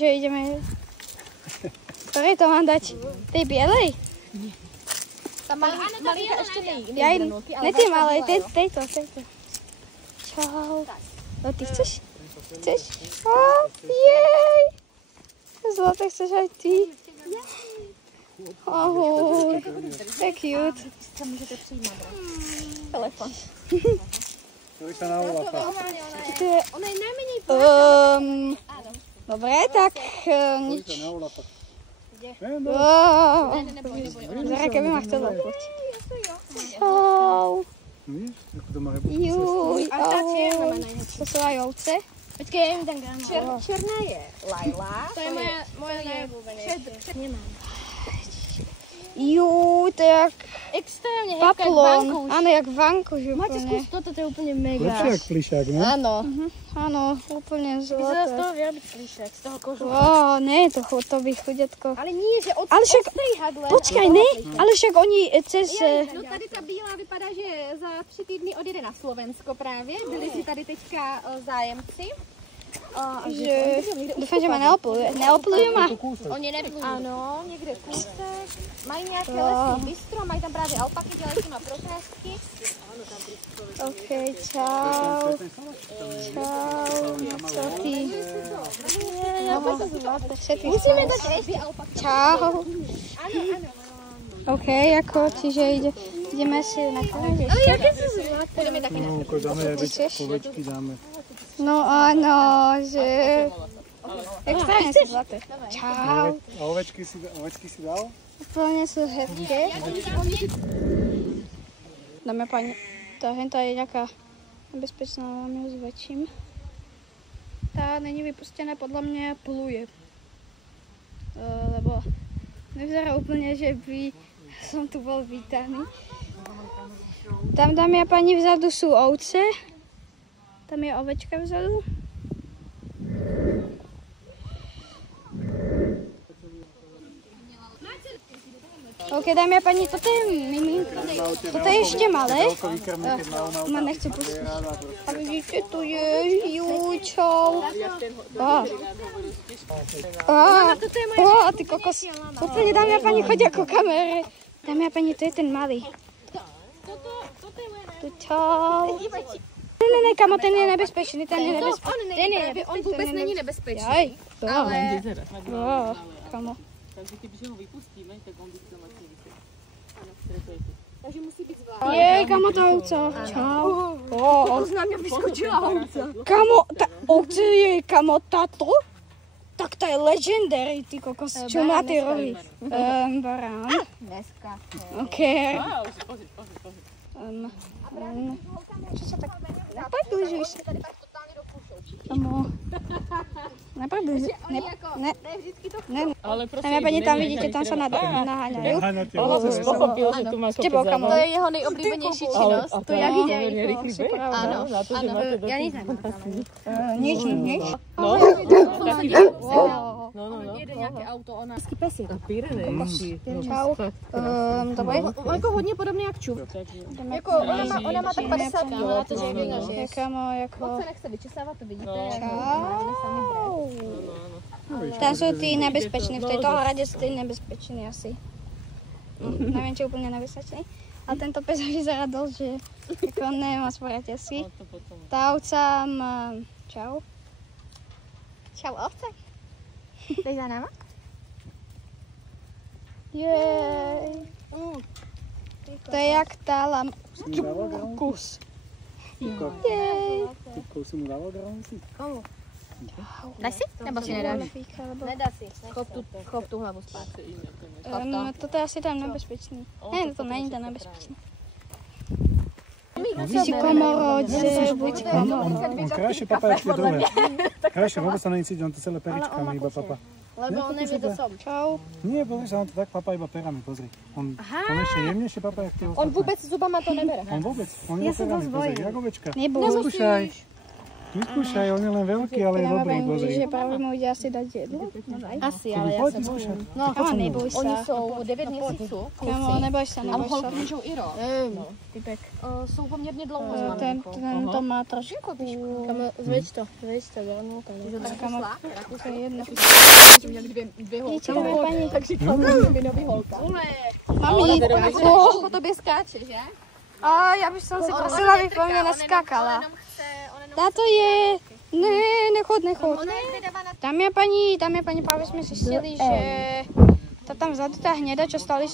Že ideme... Ktorej to mám dať? Tej bielej? Nie. Tá malinka ešte nejde. Ne tým, ale tejto. Čau. No ty chceš? Chceš? Jej! Zlaté, chceš aj ty? Ahoj. To je cute. Môžete přijímat. Telefon. To by sa navolala. Ona je najmenej Dobre, tak nič. Zara, keby ma chcel zapoť. Čau. Juj, ahoj. To sú aj ovce. Počkej, ja im dám gránu. Černá je Laila. To je moja najobľúbenejšia. Nemám. Juj, to je jak extrémne paplón. Áno, jak vankuš úplne. Máte skús toto, to je úplne mega. Lepšie jak plišák, ne? Áno. Áno, úplne Vyzerá z zlaté. toho vyrobiť plišák, z toho kožu. Nie je to by chudetko. Ale nie, že Ale však, odstrihadle. počkaj, ne? Ale však oni cez... No tady ta bílá vypadá, že za 3 týdny odjede na Slovensko právě. Byli si tady teďka zájemci. Dúfam, že ma neoplujú ma. Oni neplují. Ano, někde kůsek. Mají nějaké lesní bistro, mají tam právě alpaky, dělají s nima procházky. OK, čau. Co ty? Musíme dať ještě alpaky. Čau. Ano. OK, ako, čiže ideme si na konec ešte. Jaké sú zlaté? Půjdeme taky na No, dáme ovečky, dáme. No áno, že... Extrémne sú zlaté. Čau. A ovečky si dal? Úplne sú hezké. Dáme pani, tá henta je nejaká nebezpečná, ale my ho zväčším. Tá není vypustená, podľa mňa pluje. Lebo nevyzerá úplne, že by som tu bol vítaný. Tam, dámy a pani, vzadu sú ovce. Tam je ovečka vzadu. OK, dámy a pani, toto je miminko. Toto je ešte malé. Ma nechce pustiť. A vidíte, tu je júčov. A ty kokos. Úplne, dámy a pani, chodia ku kamere. Dámy a pani, to je ten malý. Tu čau. Ne, kamo, ten je nebezpečný, On vůbec není nebezpečný. Jaj, ale... Kamo. Takže když ho vypustíme, tak on by se vlastně vypustí. Takže musí být zvlášť. Jej, kamo, to ovca. Čau. Z námi vyskočila ovca. Kamo, ta ovce je, kamo, táto? Tak to je legendary, ty kokos. Čo má ty rohy? Barán. Dneska. OK. Pozri. Čo sa tak... Nepribližuj sa. Kamo. Nepribližuj. Ne. Ale Tam ja pani, tam vidíte, tam sa naháňajú. pochopil, že tu má S tebou, kamo. To je jeho nejoblíbenější činnost. to jak ide. Rychlý beh? Áno. Na to, že máte Ja nič nemám. Nič. No, Jede nějaké auto, ona. Pyrenej. Čau. Dobre. On jako hodně podobný jak čup. Jako ona má tak 50 kg. Kamo, jako... Moc se nechce vyčesávat, to vidíte. Čau. Tam sú tí nebezpeční, v tejto hrade sú tí nebezpeční asi. Neviem, či úplne nebezpečný. Ale tento pes vyzerá dosť, že ako neviem osvorať asi. Tá ovca má... Čau. Čau, ovce. Jdeš za náma? Jej. To je jak tá kus. Jej. Typkou si mu dával granci? Komu? Dáš si? Nebo si nedáš? Nedá si. Chop tu hlavu zpátky. Toto je asi tam nebezpečný. Ne, to není tam nebezpečný. Vidíte, komorodze, buď komorod. On krajšie papa ešte druhé. Krajšie, vôbec sa není cítiť, on to celé peričkami, iba papa. Lebo on nevie, to som. Čau. Nie, pozri sa, on to tak papa iba perami, pozri. On ešte jemnejšie papa, jak tie ostatné. On vůbec zubama to nebere. On vôbec, on iba perami, pozri, jak ovečka. Neboj. Skúšaj. Vyskúšaj, on je len veľký, ale je dobrý, pozri. Že práve mu ide asi dať jedlo. Asi, ale ja Poď, sa vyskúšaj. bojím. No, kamo, neboj sa. Oni jsou 9 měsíců, Kamo, kluci, neboj sa, ale neboj sa. holky můžou i rok. Typek. Jsou poměrně dlouho s Ten maminkou. to má trošku. Kamo, zveď to, veľmi. Kamo, to je jedno. Dvě holky. Vidíte, dáme paní. Tak říkal, že mi nový holka. Mami, Po tobě skáče, že? a ja by som si prosila, aby po mne neskákala. Táto je... Ne, nechod. Tam je paní, práve sme zistili, že tá tam vzadu tá hneda, čo stali